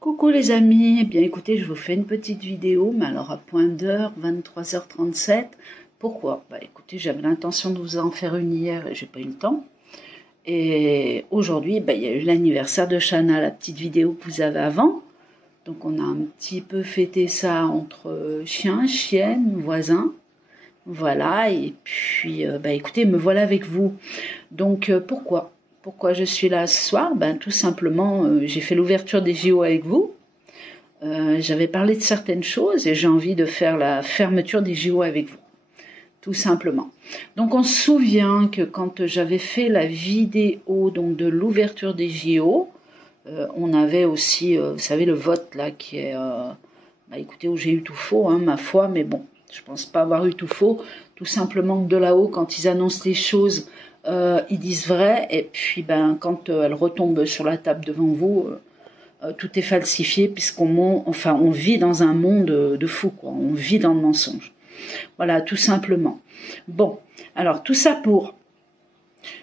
Coucou les amis, eh bien écoutez, je vous fais une petite vidéo, mais alors à point d'heure, 23h37. Pourquoi? Bah écoutez, j'avais l'intention de vous en faire une hier et j'ai pas eu le temps. Et aujourd'hui, bah, il y a eu l'anniversaire de Shana, la petite vidéo que vous avez avant. Donc on a un petit peu fêté ça entre chiens, chiennes, voisins. Voilà, et puis bah écoutez, me voilà avec vous. Donc pourquoi je suis là ce soir? Ben, tout simplement, j'ai fait l'ouverture des JO avec vous. J'avais parlé de certaines choses et j'ai envie de faire la fermeture des JO avec vous. Tout simplement. Donc on se souvient que quand j'avais fait la vidéo donc, de l'ouverture des JO, on avait aussi, vous savez, le vote là qui est... bah, écoutez, où j'ai eu tout faux, hein, ma foi, mais bon, je pense pas avoir eu tout faux. Tout simplement que de là-haut, quand ils annoncent les choses... ils disent vrai, et puis ben, quand elles retombent sur la table devant vous, tout est falsifié, on vit dans un monde de fous, quoi. On vit dans le mensonge. Voilà, tout simplement. Bon, alors tout ça pour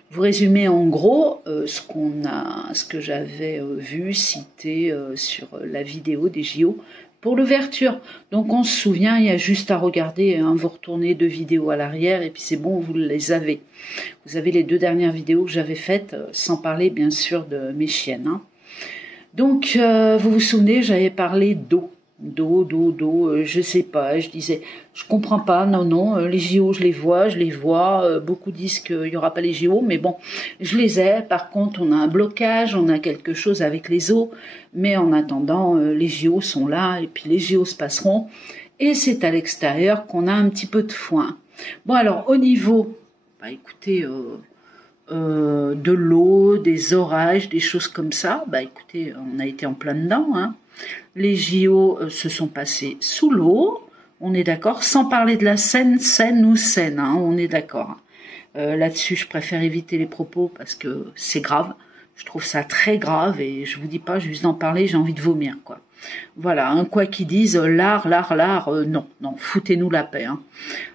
vous résumer en gros ce que j'avais vu, cité sur la vidéo des JO pour l'ouverture. Donc on se souvient, il y a juste à regarder, hein, vous retournez 2 vidéos à l'arrière et puis c'est bon, vous les avez. Vous avez les 2 dernières vidéos que j'avais faites, sans parler bien sûr de mes chiennes. Hein. Donc vous vous souvenez, j'avais parlé d'eau. Je sais pas, je disais, je comprends pas, non, les JO je les vois, beaucoup disent qu'il y aura pas les JO, mais bon, je les ai, par contre on a un blocage, on a quelque chose avec les eaux, mais en attendant, les JO sont là, et puis les JO se passeront, et c'est à l'extérieur qu'on a un petit peu de foin. Bon alors, au niveau, bah écoutez, de l'eau, des orages, des choses comme ça, bah écoutez, on a été en plein dedans, hein. Les JO se sont passés sous l'eau, on est d'accord, sans parler de la Seine, hein, on est d'accord. Là-dessus, je préfère éviter les propos parce que c'est grave, je trouve ça très grave et je vous dis pas, juste d'en parler, j'ai envie de vomir, quoi. Voilà, hein, quoi qu'ils disent, l'art, non, foutez-nous la paix. Hein.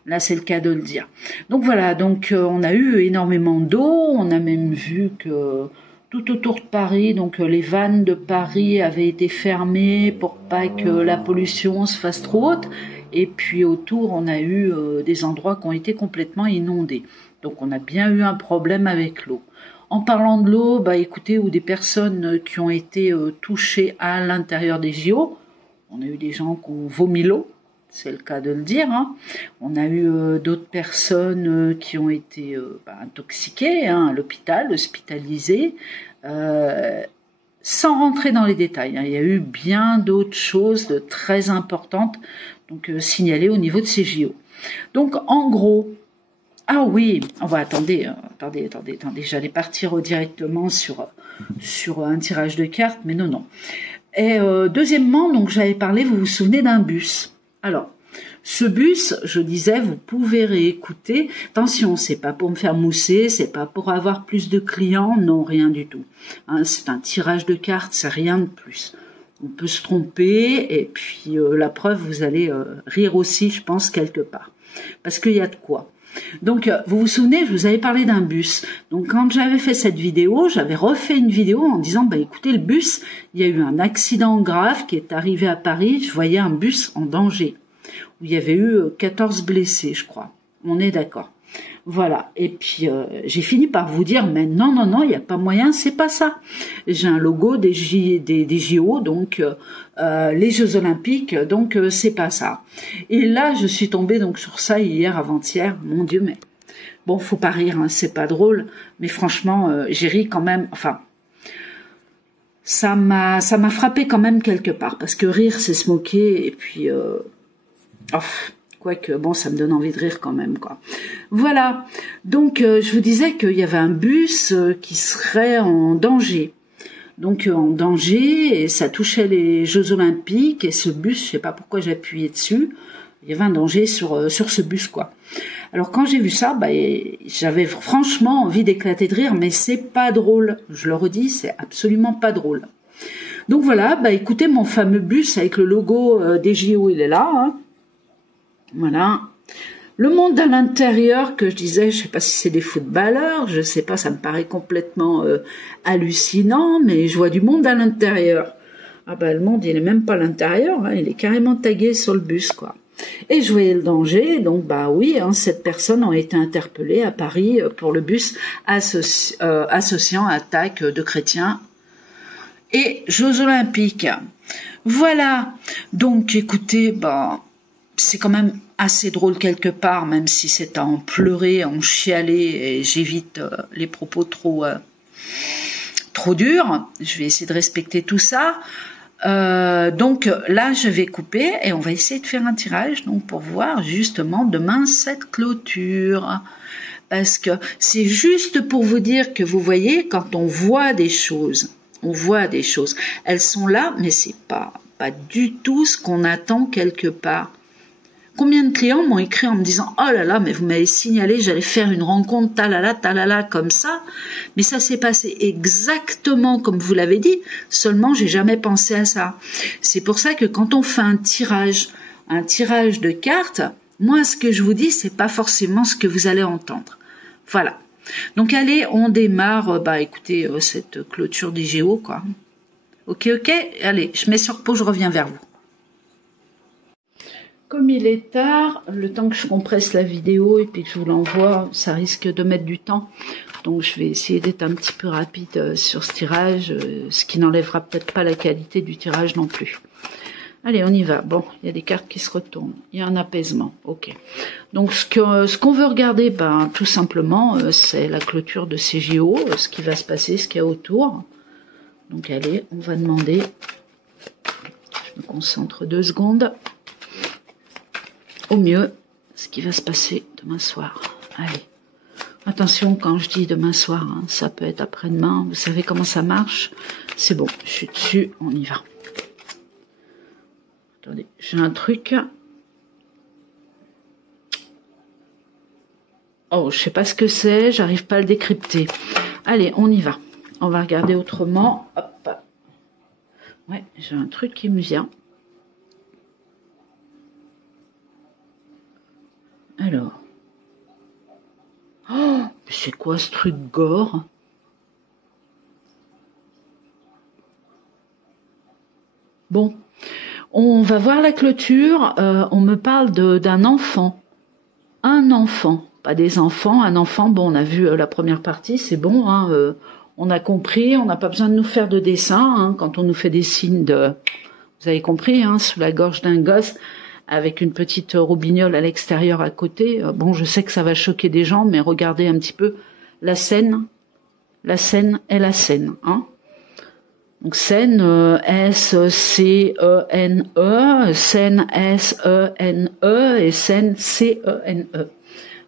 Là, c'est le cas de le dire. Donc voilà, on a eu énormément d'eau, on a même vu que tout autour de Paris, donc les vannes de Paris avaient été fermées pour pas que la pollution se fasse trop haute. Et puis autour, on a eu des endroits qui ont été complètement inondés. Donc on a bien eu un problème avec l'eau. En parlant de l'eau, bah écoutez, ou des personnes qui ont été touchées à l'intérieur des JO, on a eu des gens qui ont vomi l'eau, c'est le cas de le dire. Hein. On a eu d'autres personnes qui ont été intoxiquées, hein, à l'hôpital, hospitalisées, sans rentrer dans les détails. Hein. Il y a eu bien d'autres choses de très importantes donc signalées au niveau de ces JO. Donc en gros, ah oui, attendez, j'allais partir directement sur un tirage de cartes, mais non. Et deuxièmement, donc j'avais parlé, vous vous souvenez d'un bus. Alors, ce bus, je disais, vous pouvez réécouter. Attention, c'est pas pour me faire mousser, c'est pas pour avoir plus de clients, non, rien du tout. Hein, c'est un tirage de cartes, c'est rien de plus. On peut se tromper, et puis la preuve, vous allez rire aussi, je pense, quelque part. Parce qu'il y a de quoi. Donc, vous vous souvenez, je vous avais parlé d'un bus. Donc, quand j'avais fait cette vidéo, j'avais refait une vidéo en disant, bah écoutez, le bus, il y a eu un accident grave qui est arrivé à Paris. Je voyais un bus en danger, où il y avait eu 14 blessés, je crois. On est d'accord. Voilà. Et puis, j'ai fini par vous dire, mais non, il n'y a pas moyen, c'est pas ça. J'ai un logo des JO, donc les Jeux Olympiques, donc c'est pas ça. Et là, je suis tombée donc sur ça hier, avant-hier. Mon Dieu, mais bon, faut pas rire, hein, c'est pas drôle. Mais franchement, j'ai ri quand même. Enfin, ça m'a frappé quand même quelque part, parce que rire, c'est se moquer, et puis, quoique, bon, ça me donne envie de rire quand même, quoi. Voilà. Donc, je vous disais qu'il y avait un bus qui serait en danger. Donc, en danger, et ça touchait les Jeux Olympiques, et ce bus, je sais pas pourquoi j'ai appuyé dessus, il y avait un danger sur ce bus, quoi. Alors, quand j'ai vu ça, bah, j'avais franchement envie d'éclater de rire, mais c'est pas drôle. Je le redis, c'est absolument pas drôle. Donc voilà, bah écoutez, mon fameux bus avec le logo des JO, il est là, hein. Voilà. Le monde à l'intérieur, que je disais, je sais pas si c'est des footballeurs, je sais pas, ça me paraît complètement hallucinant, mais je vois du monde à l'intérieur. Ah bah le monde, il est même pas à l'intérieur, hein, il est carrément tagué sur le bus, quoi. Et je voyais le danger, donc bah oui, hein, 7 personnes ont été interpellées à Paris pour le bus associant attaque de chrétiens et Jeux Olympiques. Voilà, donc écoutez, bah c'est quand même assez drôle quelque part, même si c'est à en pleurer, à en chialer, et j'évite les propos trop durs. Je vais essayer de respecter tout ça. Donc là, je vais couper et on va essayer de faire un tirage donc pour voir justement demain cette clôture. Parce que c'est juste pour vous dire que vous voyez, quand on voit des choses, elles sont là, mais c'est pas du tout ce qu'on attend quelque part. Combien de clients m'ont écrit en me disant « Oh là là, mais vous m'avez signalé, j'allais faire une rencontre talala, comme ça. » Mais ça s'est passé exactement comme vous l'avez dit, seulement j'ai jamais pensé à ça. C'est pour ça que quand on fait un tirage de cartes, moi ce que je vous dis, c'est pas forcément ce que vous allez entendre. Voilà. Donc allez, on démarre, écoutez, cette clôture des Géos, quoi. Ok, allez, je mets sur pause, je reviens vers vous. Comme il est tard, le temps que je compresse la vidéo et puis que je vous l'envoie, ça risque de mettre du temps. Donc je vais essayer d'être un petit peu rapide sur ce tirage, ce qui n'enlèvera peut-être pas la qualité du tirage non plus. Allez, on y va. Bon, il y a des cartes qui se retournent. Il y a un apaisement. Ok. Donc ce qu'on veut regarder, tout simplement, c'est la clôture de ces JO, ce qui va se passer, ce qu'il y a autour. Donc allez, on va demander. Je me concentre 2 secondes. Au mieux, ce qui va se passer demain soir. Allez. Attention, quand je dis demain soir, hein, ça peut être après-demain. Vous savez comment ça marche? C'est bon, je suis dessus, on y va. Attendez, j'ai un truc. Oh, je sais pas ce que c'est, j'arrive pas à le décrypter. Allez, on y va. On va regarder autrement. Hop. Ouais, j'ai un truc qui me vient. Alors. Oh, mais c'est quoi ce truc gore? Bon, on va voir la clôture. On me parle d'un enfant. Un enfant, pas des enfants, un enfant. Bon, on a vu la première partie, c'est bon, hein, on a compris, on n'a pas besoin de nous faire de dessin, hein, quand on nous fait des signes de... Vous avez compris, hein, sous la gorge d'un gosse, avec une petite robignole à l'extérieur à côté. Bon, je sais que ça va choquer des gens, mais regardez un petit peu la scène. La scène est la scène. Hein. Donc scène, S-C-E-N-E, scène S-E-N-E et scène C-E-N-E.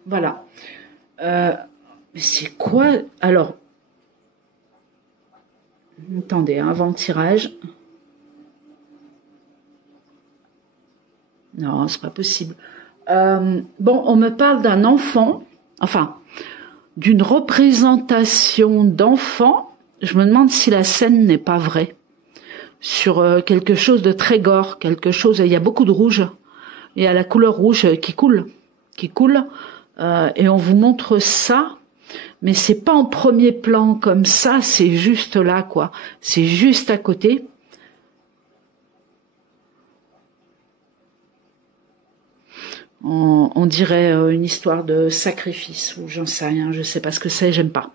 Voilà. Mais c'est quoi? Alors, attendez, hein, avant le tirage... Non, c'est pas possible. Bon, on me parle d'un enfant, enfin, d'une représentation d'enfant. Je me demande si la scène n'est pas vraie. Sur quelque chose de très gore, quelque chose... Il y a beaucoup de rouge. Il y a la couleur rouge qui coule. Et on vous montre ça. Mais c'est pas en premier plan comme ça, c'est juste là, quoi. C'est juste à côté. On dirait une histoire de sacrifice, ou j'en sais rien, je sais pas ce que c'est, j'aime pas.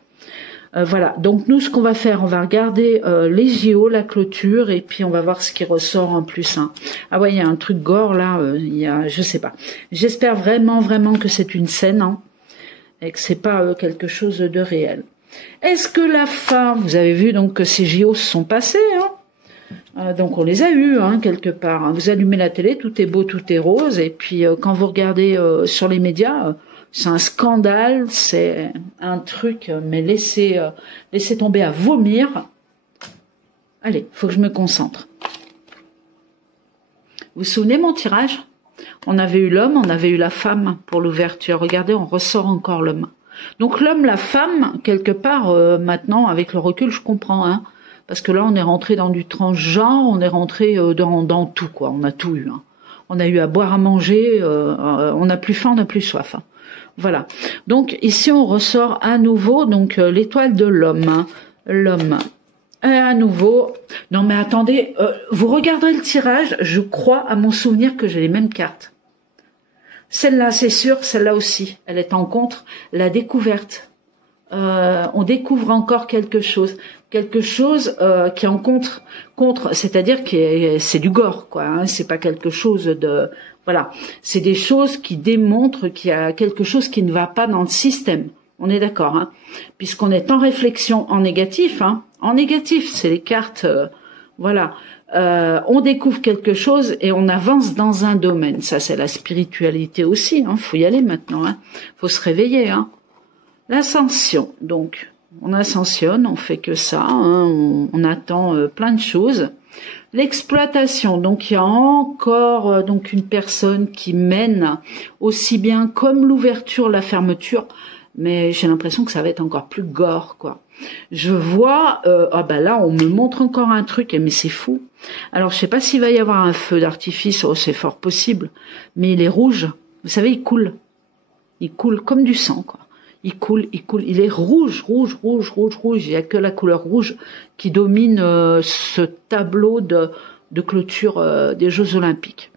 Voilà, donc nous ce qu'on va faire, on va regarder les JO, la clôture, et puis on va voir ce qui ressort en plus. Hein. Ah ouais, il y a un truc gore là, il y a, je sais pas. J'espère vraiment que c'est une scène, hein, et que c'est pas quelque chose de réel. Est-ce que la fin, vous avez vu donc que ces JO se sont passés, hein? Donc on les a eus hein, quelque part. Hein. Vous allumez la télé, tout est beau, tout est rose, et puis quand vous regardez sur les médias, c'est un scandale, c'est un truc, mais laissez tomber à vomir. Allez, faut que je me concentre. Vous vous souvenez mon tirage? On avait eu l'homme, on avait eu la femme pour l'ouverture. Regardez, on ressort encore l'homme. Donc l'homme, la femme, quelque part, maintenant, avec le recul, je comprends, hein. Parce que là, on est rentré dans du transgenre, on est rentré dans tout, quoi. On a tout eu. Hein. On a eu à boire, à manger, on n'a plus faim, on n'a plus soif. Hein. Voilà. Donc, ici, on ressort à nouveau donc l'étoile de l'homme. Hein. L'homme. Et à nouveau, non mais attendez, vous regarderez le tirage, je crois à mon souvenir que j'ai les mêmes cartes. Celle-là, c'est sûr, celle-là aussi, elle est en contre, la découverte. On découvre encore quelque chose qui est en contre, c'est-à-dire que c'est du gore, quoi. Hein, c'est pas quelque chose de, voilà, c'est des choses qui démontrent qu'il y a quelque chose qui ne va pas dans le système. On est d'accord, hein, puisqu'on est en réflexion en négatif, hein. En négatif, c'est les cartes, voilà. On découvre quelque chose et on avance dans un domaine. Ça, c'est la spiritualité aussi. Hein. Faut y aller maintenant. Hein. Faut se réveiller. Hein. L'ascension. Donc, on ascensionne, on fait que ça. Hein. On attend plein de choses. L'exploitation. Donc, il y a encore donc une personne qui mène aussi bien comme l'ouverture, la fermeture. Mais j'ai l'impression que ça va être encore plus gore, quoi. Je vois, ah ben là, on me montre encore un truc, mais c'est fou. Alors, je sais pas s'il va y avoir un feu d'artifice, oh, c'est fort possible, mais il est rouge. Vous savez, il coule. Il coule comme du sang, quoi. Il coule. Il est rouge. Il y a que la couleur rouge qui domine ce tableau de clôture des Jeux Olympiques.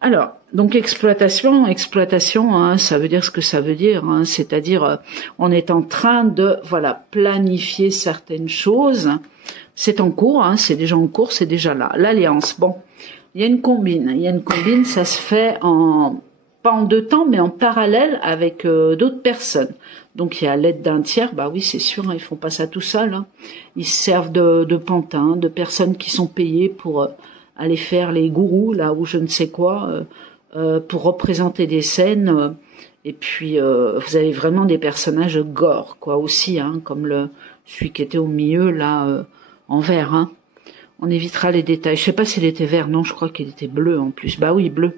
Alors, donc exploitation, hein, ça veut dire ce que ça veut dire, hein, c'est-à-dire on est en train de, voilà, planifier certaines choses. C'est en cours, hein, c'est déjà en cours, c'est déjà là. L'alliance, bon, il y a une combine, ça se fait pas en deux temps, mais en parallèle avec d'autres personnes. Donc il y a l'aide d'un tiers, bah oui c'est sûr, hein, ils font pas ça tout seuls. Hein. Ils se servent de pantins, de personnes qui sont payées pour aller faire les gourous là ou je ne sais quoi, pour représenter des scènes. Et puis vous avez vraiment des personnages gore quoi aussi, hein, comme celui qui était au milieu là en vert. Hein. On évitera les détails. Je sais pas s'il était vert, non, je crois qu'il était bleu en plus. Bah oui, bleu.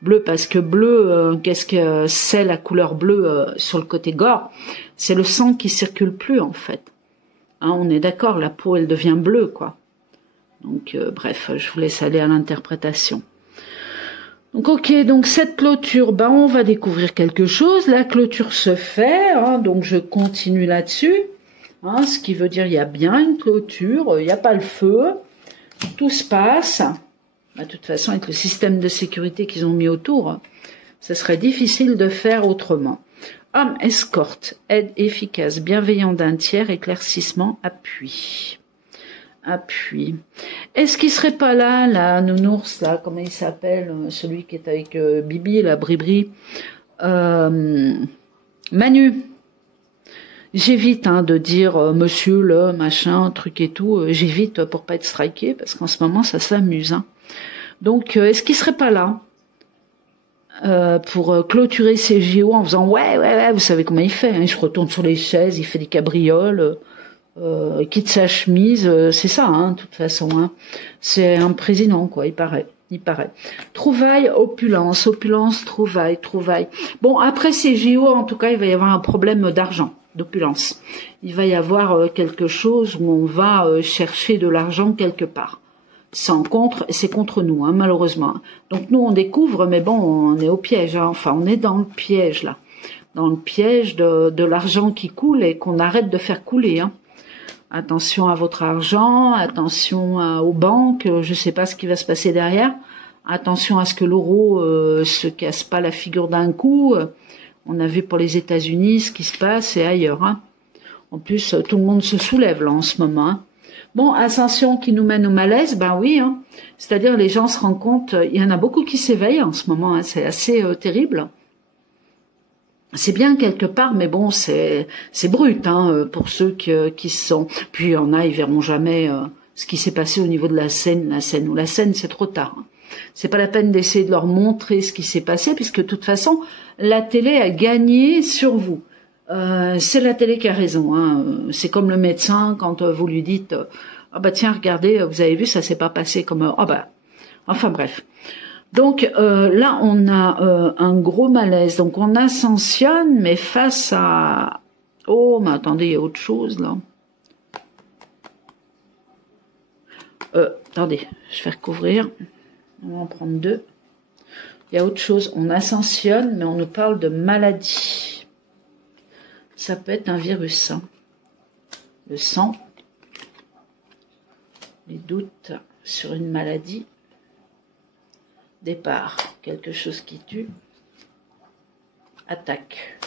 Bleu parce que bleu, qu'est-ce que c'est la couleur bleue sur le côté gore? C'est le sang qui circule plus en fait. Hein, on est d'accord, la peau elle devient bleue quoi. Donc bref, je vous laisse aller à l'interprétation. Donc ok, donc cette clôture, ben on va découvrir quelque chose. La clôture se fait, hein, donc je continue là-dessus. Hein, ce qui veut dire il y a bien une clôture, il n'y a pas le feu, tout se passe. De toute façon, avec le système de sécurité qu'ils ont mis autour, ce serait difficile de faire autrement. Homme, escorte, aide efficace, bienveillant d'un tiers, éclaircissement, appui. Appui. Est-ce qu'il serait pas là, la nounours, là, comment il s'appelle, celui qui est avec Bibi, la Bribri, Manu. J'évite hein, de dire monsieur, le machin, truc et tout, j'évite pour pas être striké, parce qu'en ce moment, ça s'amuse. Hein. Donc, est-ce qu'il serait pas là pour clôturer ces JO en faisant ouais, vous savez comment il fait, hein, il se retourne sur les chaises, il fait des cabrioles, quitte sa chemise, c'est ça, hein, de toute façon. Hein. C'est un président, quoi, il paraît. Trouvaille, opulence, trouvaille. Bon, après ces JO, en tout cas, il va y avoir un problème d'argent, d'opulence. Il va y avoir quelque chose où on va chercher de l'argent quelque part. C'est contre nous, hein, malheureusement. Donc nous, on découvre, mais bon, on est au piège. Hein. Enfin, on est dans le piège, là. Dans le piège de l'argent qui coule et qu'on arrête de faire couler. Hein. Attention à votre argent, attention aux banques, je sais pas ce qui va se passer derrière. Attention à ce que l'euro se casse pas la figure d'un coup. On a vu pour les États-Unis ce qui se passe et ailleurs. Hein. En plus, tout le monde se soulève là en ce moment. Hein. Bon, ascension qui nous mène au malaise, ben oui. Hein. C'est-à-dire les gens se rendent compte, il y en a beaucoup qui s'éveillent en ce moment. Hein. C'est assez terrible. C'est bien quelque part, mais bon, c'est brut hein, pour ceux qui sont. Puis il y en a, ils verront jamais ce qui s'est passé au niveau de la scène, c'est trop tard. Hein. C'est pas la peine d'essayer de leur montrer ce qui s'est passé, puisque de toute façon, la télé a gagné sur vous. C'est la télé qui a raison. Hein. C'est comme le médecin quand vous lui dites ah bah tiens regardez, vous avez vu ça s'est pas passé comme ah bah enfin bref. Donc là on a un gros malaise. Donc on ascensionne mais face à oh mais attendez il y a autre chose là. Attendez je vais recouvrir. On va en prendre deux. Il y a autre chose. On ascensionne mais on nous parle de maladie. Ça peut être un virus. Hein. Le sang. Les doutes sur une maladie. Départ, quelque chose qui tue. Attaque.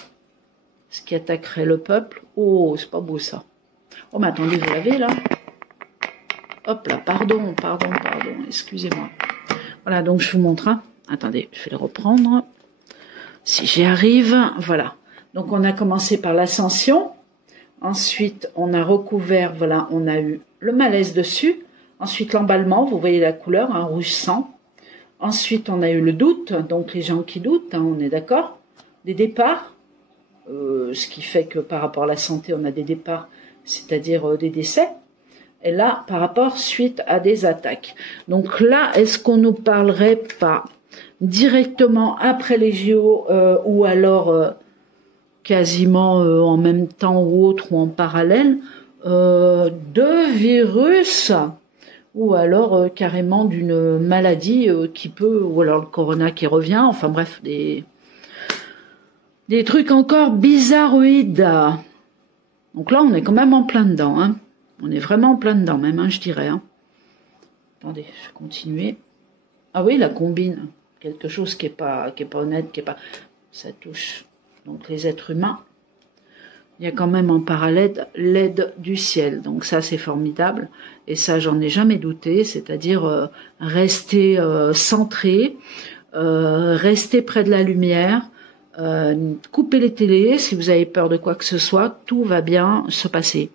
Ce qui attaquerait le peuple. Oh, c'est pas beau ça. Oh, mais attendez, vous l'avez là? Hop là, pardon, excusez-moi. Voilà, donc je vous montre. Hein. Attendez, je vais le reprendre. Si j'y arrive, voilà. Donc on a commencé par l'ascension. Ensuite, on a recouvert, voilà, on a eu le malaise dessus. Ensuite, l'emballement, vous voyez la couleur, un rouge sang. Ensuite, on a eu le doute, donc les gens qui doutent, hein, on est d'accord. Des départs, ce qui fait que par rapport à la santé, on a des départs, c'est-à-dire des décès. Et là, par rapport suite à des attaques. Donc là, est-ce qu'on nous parlerait pas directement après les JO ou alors quasiment en même temps ou autre ou en parallèle de virus ou alors carrément d'une maladie qui peut, ou alors le corona qui revient, enfin bref, des trucs encore bizarroïdes. Donc là, on est quand même en plein dedans, hein. On est vraiment en plein dedans même, hein, je dirais. Hein. Attendez, je vais continuer. Ah oui, la combine. Quelque chose qui est pas honnête, qui est pas... Ça touche donc les êtres humains. Il y a quand même en parallèle l'aide du ciel. Donc ça, c'est formidable. Et ça, j'en ai jamais douté. C'est-à-dire rester centré, rester près de la lumière, couper les télés. Si vous avez peur de quoi que ce soit, tout va bien se passer.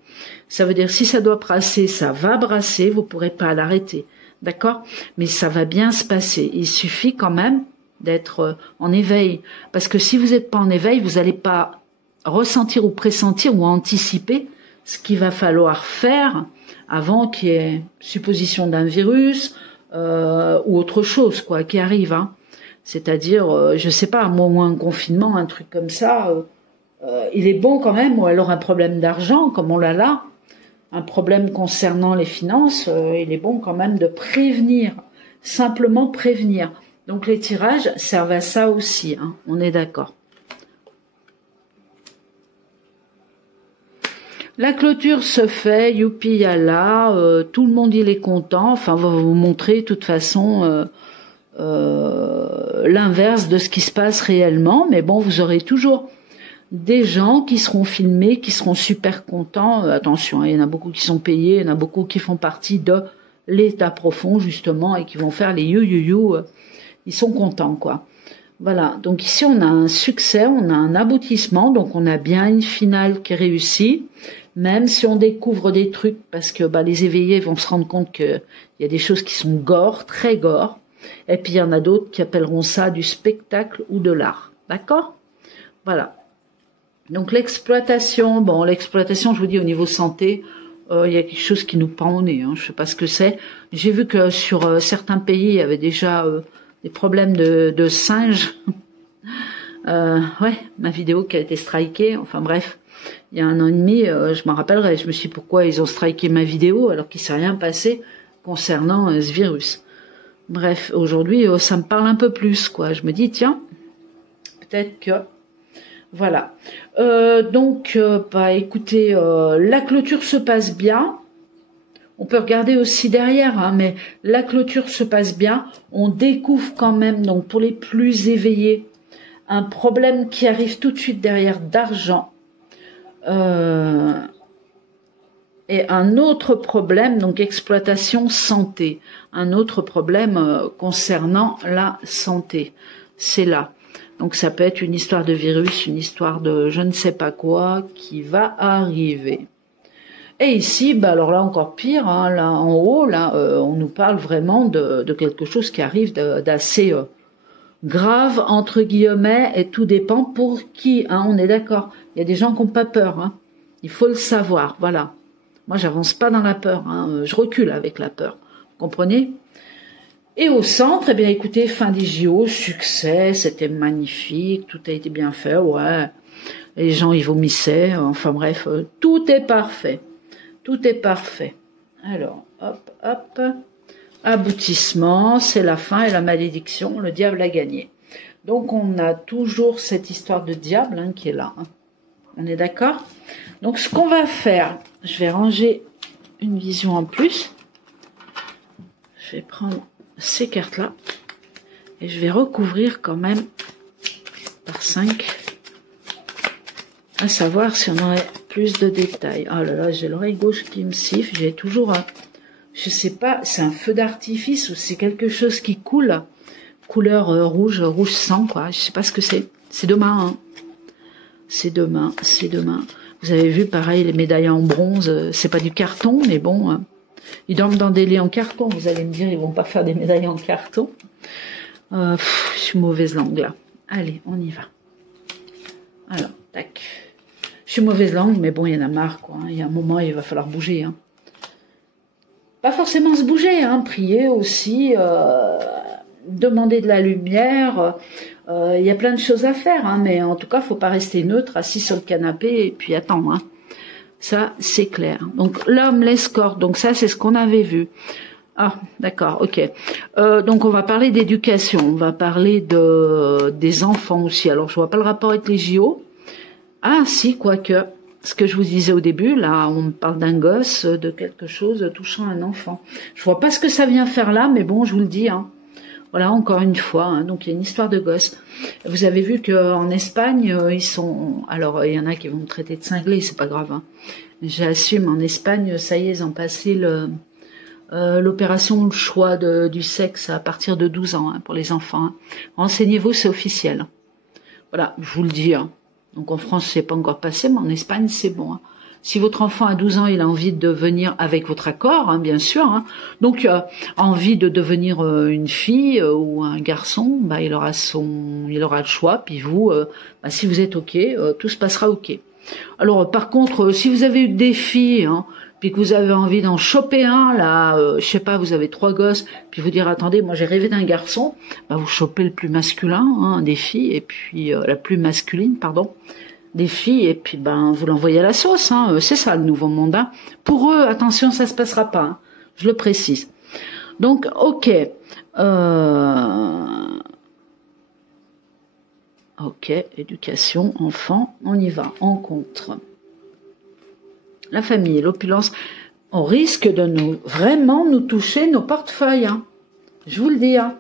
Ça veut dire, si ça doit brasser, ça va brasser, vous pourrez pas l'arrêter, d'accord? Mais ça va bien se passer. Il suffit quand même d'être en éveil. Parce que si vous n'êtes pas en éveil, vous n'allez pas ressentir ou pressentir ou anticiper ce qu'il va falloir faire avant qu'il y ait supposition d'un virus ou autre chose, quoi, qui arrive, hein. C'est-à-dire, je sais pas, un mois ou un confinement, un truc comme ça, il est bon quand même, ou alors un problème d'argent, comme on l'a là, un problème concernant les finances, il est bon quand même de prévenir, simplement prévenir. Donc les tirages servent à ça aussi, hein, on est d'accord. La clôture se fait, youpi yalla, tout le monde il est content, enfin on va vous montrer de toute façon l'inverse de ce qui se passe réellement, mais bon, vous aurez toujours des gens qui seront filmés, qui seront super contents. Attention, il y en a beaucoup qui sont payés, il y en a beaucoup qui font partie de l'état profond, justement, et qui vont faire les you. Ils sont contents, quoi. Voilà, donc ici, on a un succès, on a un aboutissement, donc on a bien une finale qui réussit, même si on découvre des trucs, parce que les éveillés vont se rendre compte qu'il y a des choses qui sont gore, très gore, et puis il y en a d'autres qui appelleront ça du spectacle ou de l'art. D'accord? Voilà. Donc l'exploitation, l'exploitation, je vous dis, au niveau santé, il y a quelque chose qui nous pend au nez, hein, je sais pas ce que c'est. J'ai vu que sur certains pays, il y avait déjà des problèmes de singes. Ouais, ma vidéo qui a été strikée, enfin bref, il y a 1 an et demi, je m'en rappellerai, je me suis dit pourquoi ils ont striké ma vidéo alors qu'il s'est rien passé concernant ce virus. Bref, aujourd'hui, ça me parle un peu plus, quoi. Je me dis, tiens, peut-être que... Voilà. Donc, écoutez, la clôture se passe bien. On peut regarder aussi derrière, hein, mais la clôture se passe bien. On découvre quand même, donc pour les plus éveillés, un problème qui arrive tout de suite derrière d'argent. Et un autre problème, donc exploitation santé. Un autre problème concernant la santé. C'est là. Donc ça peut être une histoire de virus, une histoire de je ne sais pas quoi qui va arriver. Et ici, alors là encore pire, hein, là en haut, là, on nous parle vraiment de quelque chose qui arrive d'assez grave, entre guillemets, et tout dépend pour qui, hein, on est d'accord. Il y a des gens qui n'ont pas peur, hein. Il faut le savoir, voilà. Moi, j'avance pas dans la peur, hein, je recule avec la peur, vous comprenez? Et au centre, eh bien, écoutez, fin des JO, succès, c'était magnifique, tout a été bien fait, ouais. Les gens, ils vomissaient, enfin bref, tout est parfait. Tout est parfait. Alors, hop, hop. Aboutissement, c'est la fin et la malédiction, le diable a gagné. Donc, on a toujours cette histoire de diable hein, qui est là. Hein. On est d'accord? Donc, ce qu'on va faire, je vais ranger une vision en plus. je vais prendre ces cartes-là et je vais recouvrir quand même par 5, à savoir si on aurait plus de détails. Oh là là, j'ai l'oreille gauche qui me siffle, j'ai toujours un, je sais pas, c'est un feu d'artifice ou c'est quelque chose qui coule, couleur rouge sang, quoi, je sais pas ce que c'est demain, hein. C'est demain. Vous avez vu, pareil, les médailles en bronze, c'est pas du carton, mais bon, hein. Ils dorment dans des lits en carton, vous allez me dire, ils vont pas faire des médailles en carton. Je suis mauvaise langue, là. Allez, on y va. Alors, tac. Je suis mauvaise langue, mais bon, il y en a marre, quoi. Il y a un moment, il va falloir bouger, hein. Pas forcément se bouger, hein. Prier aussi, demander de la lumière. Il y a plein de choses à faire, hein, mais en tout cas, faut pas rester neutre, assis sur le canapé et puis attendre, hein. Ça, c'est clair. Donc, l'homme, l'escorte. Donc, ça, c'est ce qu'on avait vu. Ah, d'accord, ok. Donc, on va parler d'éducation. On va parler des enfants aussi. Alors, je vois pas le rapport avec les JO. Ah, si, quoique. Ce que je vous disais au début, là, on parle d'un gosse, de quelque chose touchant un enfant. Je vois pas ce que ça vient faire là, mais bon, je vous le dis, hein. Voilà, encore une fois, hein, donc il y a une histoire de gosse. Vous avez vu qu'en Espagne, ils sont... Alors, il y en a qui vont me traiter de cinglé, c'est pas grave, hein. J'assume, en Espagne, ça y est, ils ont passé l'opération, le choix du sexe à partir de 12 ans, hein, pour les enfants, hein. Renseignez-vous, c'est officiel. Voilà, je vous le dis, hein. Donc en France, c'est pas encore passé, mais en Espagne, c'est bon, hein. Si votre enfant a 12 ans, il a envie de devenir, avec votre accord, hein, bien sûr, hein, donc envie de devenir une fille ou un garçon, bah, il aura le choix. Puis vous, bah, si vous êtes ok, tout se passera ok. Alors par contre, si vous avez eu des filles, hein, puis que vous avez envie d'en choper un, là, je sais pas, vous avez 3 gosses, puis vous dire attendez, moi j'ai rêvé d'un garçon, bah, vous chopez le plus masculin, hein, des filles, et puis la plus masculine, pardon. Des filles, et puis ben vous l'envoyez à la sauce, hein. C'est ça le nouveau monde, hein. Pour eux, attention, ça se passera pas, hein. Je le précise. Donc, ok. Ok, éducation, enfant, on y va, on compte. La famille, l'opulence, on risque de vraiment nous toucher nos portefeuilles, hein. Je vous le dis, hein.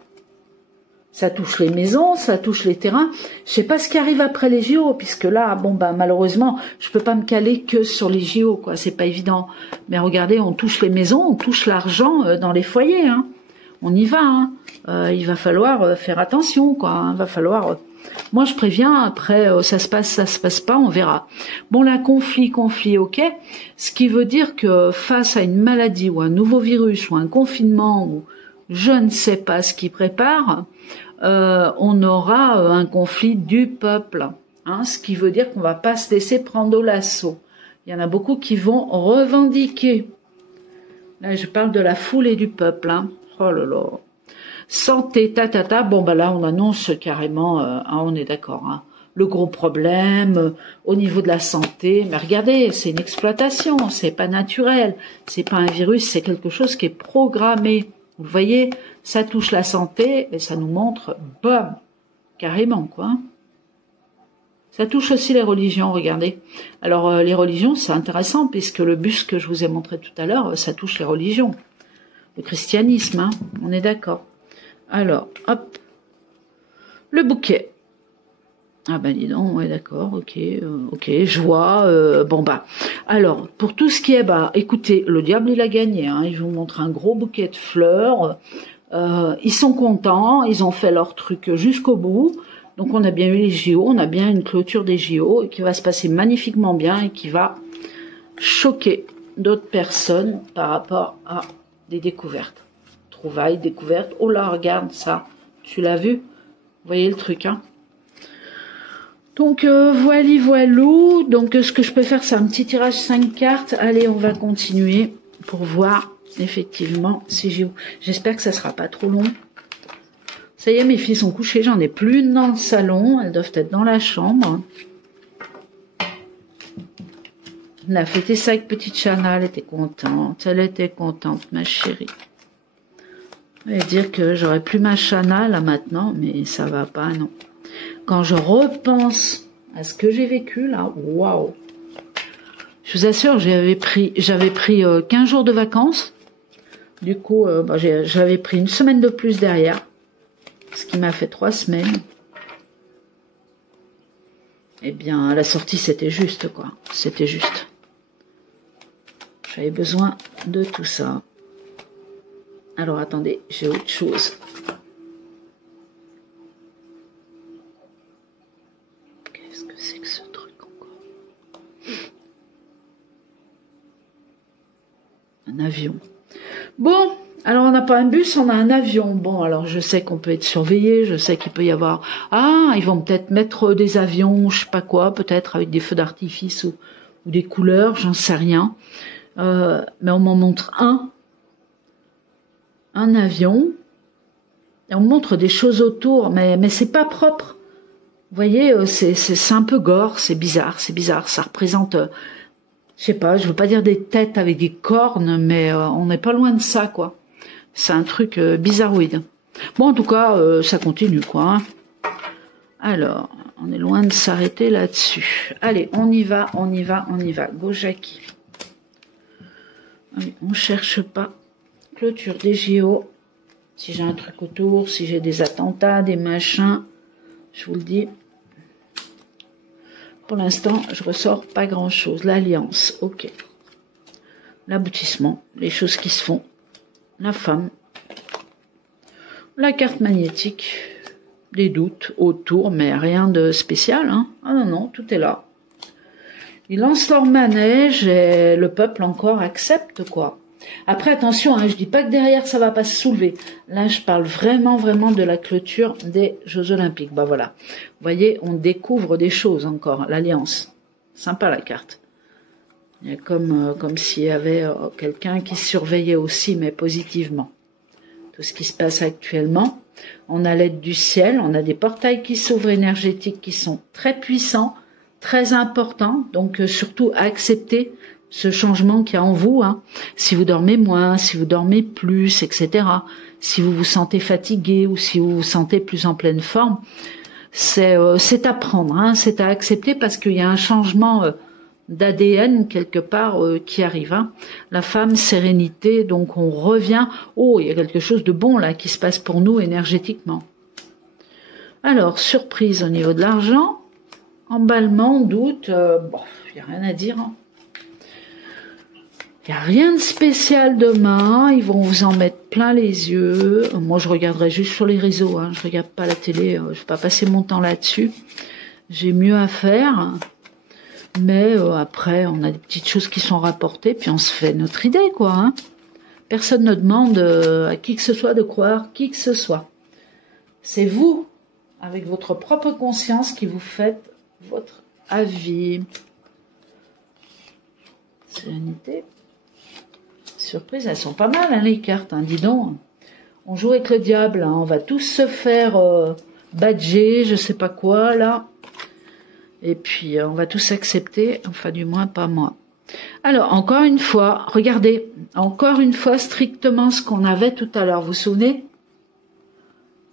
Ça touche les maisons, ça touche les terrains. Je sais pas ce qui arrive après les JO, puisque là, bon bah malheureusement, je peux pas me caler que sur les JO, quoi. C'est pas évident. Mais regardez, on touche les maisons, on touche l'argent dans les foyers, hein. On y va, hein. Il va falloir faire attention, quoi, hein. Il va falloir. Moi, je préviens. Après, ça se passe pas, on verra. Bon, là, conflit, ok. Ce qui veut dire que face à une maladie ou un nouveau virus ou un confinement ou je ne sais pas ce qui prépare. On aura un conflit du peuple, hein, ce qui veut dire qu'on va pas se laisser prendre au lasso. Il y en a beaucoup qui vont revendiquer. Là, je parle de la foule et du peuple, hein. Oh là là. Santé, bon bah là, on annonce carrément, hein, on est d'accord, hein. Le gros problème au niveau de la santé. Mais regardez, c'est une exploitation, c'est pas naturel, c'est pas un virus, c'est quelque chose qui est programmé. Vous voyez, ça touche la santé et ça nous montre, bam, carrément, quoi. Ça touche aussi les religions, regardez. Alors, les religions, c'est intéressant, puisque le buste que je vous ai montré tout à l'heure, ça touche les religions. Le christianisme, hein, on est d'accord. Alors, hop, le bouquet. Ah ben dis donc, ouais d'accord, ok, joie, bon bah. Alors, pour tout ce qui est, bah, écoutez, le diable il a gagné, hein, il vous montre un gros bouquet de fleurs, ils sont contents, ils ont fait leur truc jusqu'au bout, donc on a bien eu les JO, on a bien une clôture des JO, et qui va se passer magnifiquement bien, et qui va choquer d'autres personnes par rapport à des découvertes. Trouvailles, découvertes, oh là, regarde ça, tu l'as vu? Vous voyez le truc, hein? Donc voilou. Donc ce que je peux faire, c'est un petit tirage 5 cartes. Allez, on va continuer pour voir effectivement si j'ai... J'espère que ça sera pas trop long. Ça y est, mes filles sont couchées. J'en ai plus une dans le salon. Elles doivent être dans la chambre. On a fêté ça avec petite Chana. Elle était contente. Elle était contente, ma chérie. Je vais dire que j'aurais plus ma Chana là maintenant, mais ça va pas, non. Quand je repense à ce que j'ai vécu là, waouh! Je vous assure, j'avais pris 15 jours de vacances. Du coup, bah, j'avais pris une semaine de plus derrière, ce qui m'a fait 3 semaines. Eh bien, à la sortie, c'était juste, quoi. C'était juste. J'avais besoin de tout ça. Alors, attendez, j'ai autre chose. Qu'est-ce que c'est que ce truc encore? Un avion. Bon, alors on n'a pas un bus, on a un avion. Bon, alors je sais qu'on peut être surveillé, je sais qu'il peut y avoir... Ah, ils vont peut-être mettre des avions, je sais pas quoi, peut-être avec des feux d'artifice ou des couleurs, j'en sais rien. Mais on m'en montre un avion, et on montre des choses autour, mais c'est pas propre. Vous voyez, c'est un peu gore, c'est bizarre, ça représente... je sais pas, je veux pas dire des têtes avec des cornes, mais on n'est pas loin de ça, quoi. C'est un truc bizarroïde. Bon, en tout cas, ça continue, quoi. Hein. Alors, on est loin de s'arrêter là-dessus. Allez, on y va. Go, Jackie. Allez, on cherche pas. Clôture des JO. Si j'ai un truc autour, si j'ai des attentats, des machins, je vous le dis. Pour l'instant, je ressors pas grand-chose. L'alliance, ok. L'aboutissement, les choses qui se font. La femme. La carte magnétique. Des doutes autour, mais rien de spécial. Hein. Ah non, non, tout est là. Ils lancent leur manège et le peuple encore accepte, quoi. Après, attention, hein, je dis pas que derrière, ça va pas se soulever. Là, je parle vraiment de la clôture des Jeux Olympiques. Bah voilà. Vous voyez, on découvre des choses encore. L'Alliance. Sympa, la carte. Il y a comme s'il y avait quelqu'un qui surveillait aussi, mais positivement. Tout ce qui se passe actuellement. On a l'aide du ciel. On a des portails qui s'ouvrent énergétiques qui sont très puissants, très importants. Donc, surtout, à accepter ce changement qu'il y a en vous, hein. Si vous dormez moins, si vous dormez plus, etc. Si vous vous sentez fatigué ou si vous vous sentez plus en pleine forme, c'est à prendre, hein, c'est à accepter parce qu'il y a un changement d'ADN quelque part qui arrive. Hein. La femme, sérénité, donc on revient. Oh, il y a quelque chose de bon là qui se passe pour nous énergétiquement. Alors, surprise au niveau de l'argent, emballement, doute, bon, il n'y a rien à dire. Hein. Il n'y a rien de spécial demain, ils vont vous en mettre plein les yeux. Moi, je regarderai juste sur les réseaux, hein. Je regarde pas la télé, je ne vais pas passer mon temps là-dessus. J'ai mieux à faire. Mais après, on a des petites choses qui sont rapportées, puis on se fait notre idée, quoi. Hein. Personne ne demande à qui que ce soit de croire qui que ce soit. C'est vous, avec votre propre conscience, qui vous faites votre avis. Sérénité. Surprise, elles sont pas mal, hein, les cartes, hein, dis donc. On joue avec le diable, hein, on va tous se faire badger, je sais pas quoi, là. Et puis, on va tous accepter, enfin, du moins, pas moi. Alors, encore une fois, regardez, encore une fois, strictement ce qu'on avait tout à l'heure, vous vous souvenez?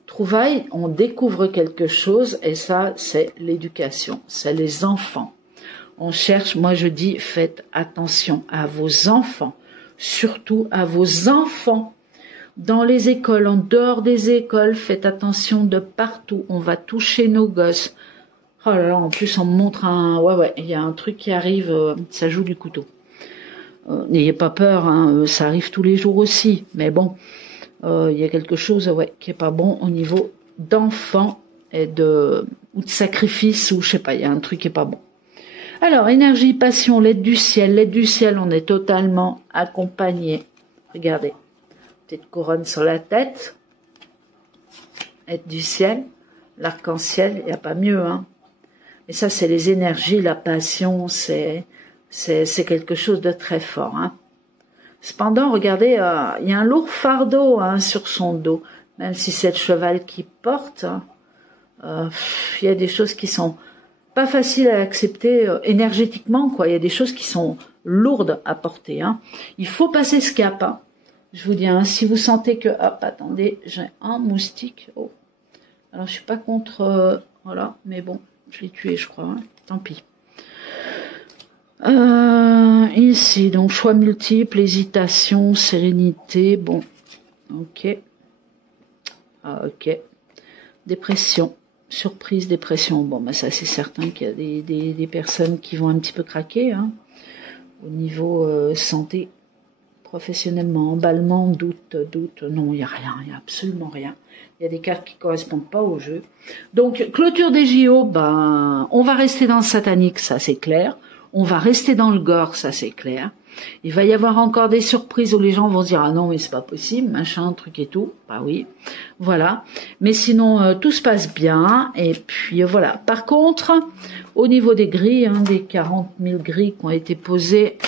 Trouvailles, on découvre quelque chose, et ça, c'est l'éducation, c'est les enfants. On cherche, moi je dis, faites attention à vos enfants. Surtout à vos enfants, dans les écoles, en dehors des écoles, faites attention de partout, on va toucher nos gosses. Oh là là, en plus on me montre un... Ouais, il y a un truc qui arrive, ça joue du couteau. N'ayez pas peur, hein, ça arrive tous les jours aussi, mais bon, il y a quelque chose qui est pas bon au niveau d'enfants et ou de sacrifice, ou je sais pas, il y a un truc qui est pas bon. Alors, énergie, passion, l'aide du ciel, on est totalement accompagné. Regardez, petite couronne sur la tête, aide du ciel, l'arc-en-ciel, il n'y a pas mieux, hein. Mais ça, c'est les énergies, la passion, c'est quelque chose de très fort, hein. Cependant, regardez, il y a un lourd fardeau, hein, sur son dos, même si c'est le cheval qui porte, hein, il y a des choses qui sont pas facile à accepter énergétiquement, quoi. Il y a des choses qui sont lourdes à porter. Hein. Il faut passer ce cap. Hein. Je vous dis, hein, si vous sentez que... Hop, attendez, j'ai un moustique. Oh. Alors, je suis pas contre... voilà, mais bon, je l'ai tué, je crois. Hein. Tant pis. Ici, donc choix multiples, hésitation, sérénité, bon, ok. Ah, ok. Dépression, surprise, dépression. Bon, bah ça c'est certain qu'il y a des personnes qui vont un petit peu craquer, hein, au niveau santé, professionnellement, emballement, doute, non, il n'y a rien, il n'y a absolument rien. Il y a des cartes qui ne correspondent pas au jeu. Donc, clôture des JO, ben, on va rester dans le satanique, ça c'est clair. On va rester dans le gore, ça c'est clair. Il va y avoir encore des surprises où les gens vont se dire ah non mais c'est pas possible, machin, truc et tout. Bah oui, voilà. Mais sinon tout se passe bien et puis voilà. Par contre, au niveau des grilles, hein, des 40 000 grilles qui ont été posées,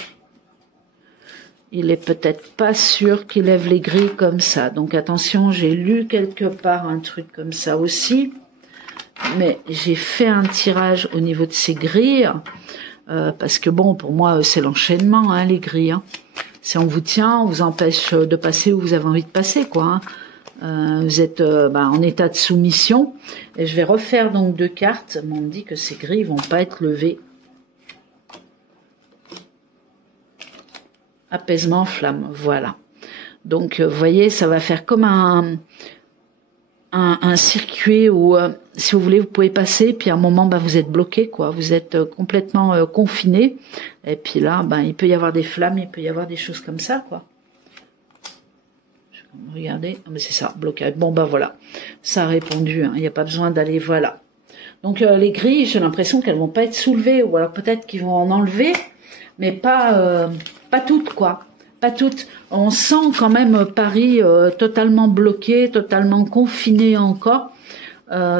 il est peut-être pas sûr qu'il lève les grilles comme ça. Donc attention, j'ai lu quelque part un truc comme ça aussi, mais j'ai fait un tirage au niveau de ces grilles. Parce que bon, pour moi, c'est l'enchaînement, hein, les grilles. Hein. Si on vous tient, on vous empêche de passer où vous avez envie de passer, quoi. Hein. Vous êtes en état de soumission. Et je vais refaire donc 2 cartes. On me dit que ces grilles vont pas être levées. Apaisement, flamme, voilà. Donc, vous voyez, ça va faire comme un circuit où, si vous voulez, vous pouvez passer, puis à un moment, vous êtes bloqué, quoi. Vous êtes complètement confiné. Et puis là, il peut y avoir des flammes, il peut y avoir des choses comme ça, quoi. Regardez, mais c'est ça, blocage. Bon, voilà, ça a répondu. Hein. Il n'y a pas besoin d'aller, voilà. Donc les grilles, j'ai l'impression qu'elles vont pas être soulevées, ou alors peut-être qu'ils vont en enlever, mais pas toutes, quoi. Pas toutes. On sent quand même Paris totalement bloqué, totalement confiné encore.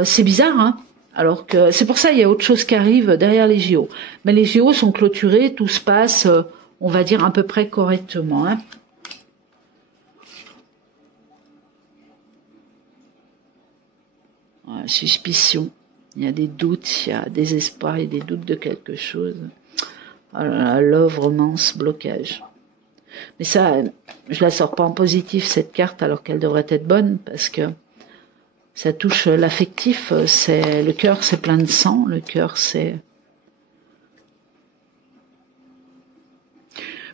C'est bizarre, hein. Alors que c'est pour ça il y a autre chose qui arrive derrière les JO. Mais les JO sont clôturés, tout se passe, on va dire à peu près correctement. Hein. Ouais, suspicion. Il y a des doutes, il y a des espoirs et des doutes de quelque chose. Oh love, romance, blocage. Mais ça, je la sors pas en positif, cette carte, alors qu'elle devrait être bonne, parce que ça touche l'affectif, c'est le cœur, c'est plein de sang, le cœur, c'est...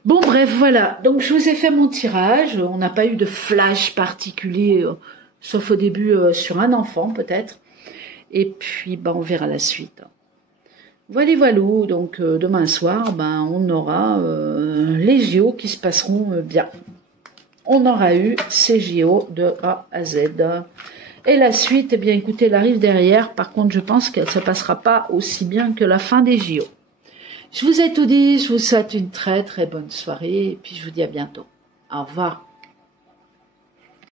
Bon, bref, voilà. Donc, je vous ai fait mon tirage. On n'a pas eu de flash particulier, sauf au début sur un enfant, peut-être. Et puis, on verra la suite. Voilà, donc demain soir, on aura les JO qui se passeront bien. On aura eu ces JO de A à Z. Et la suite, eh bien écoutez, elle arrive derrière. Par contre, je pense qu'elle ne se passera pas aussi bien que la fin des JO. Je vous ai tout dit, je vous souhaite une très très bonne soirée et puis je vous dis à bientôt. Au revoir.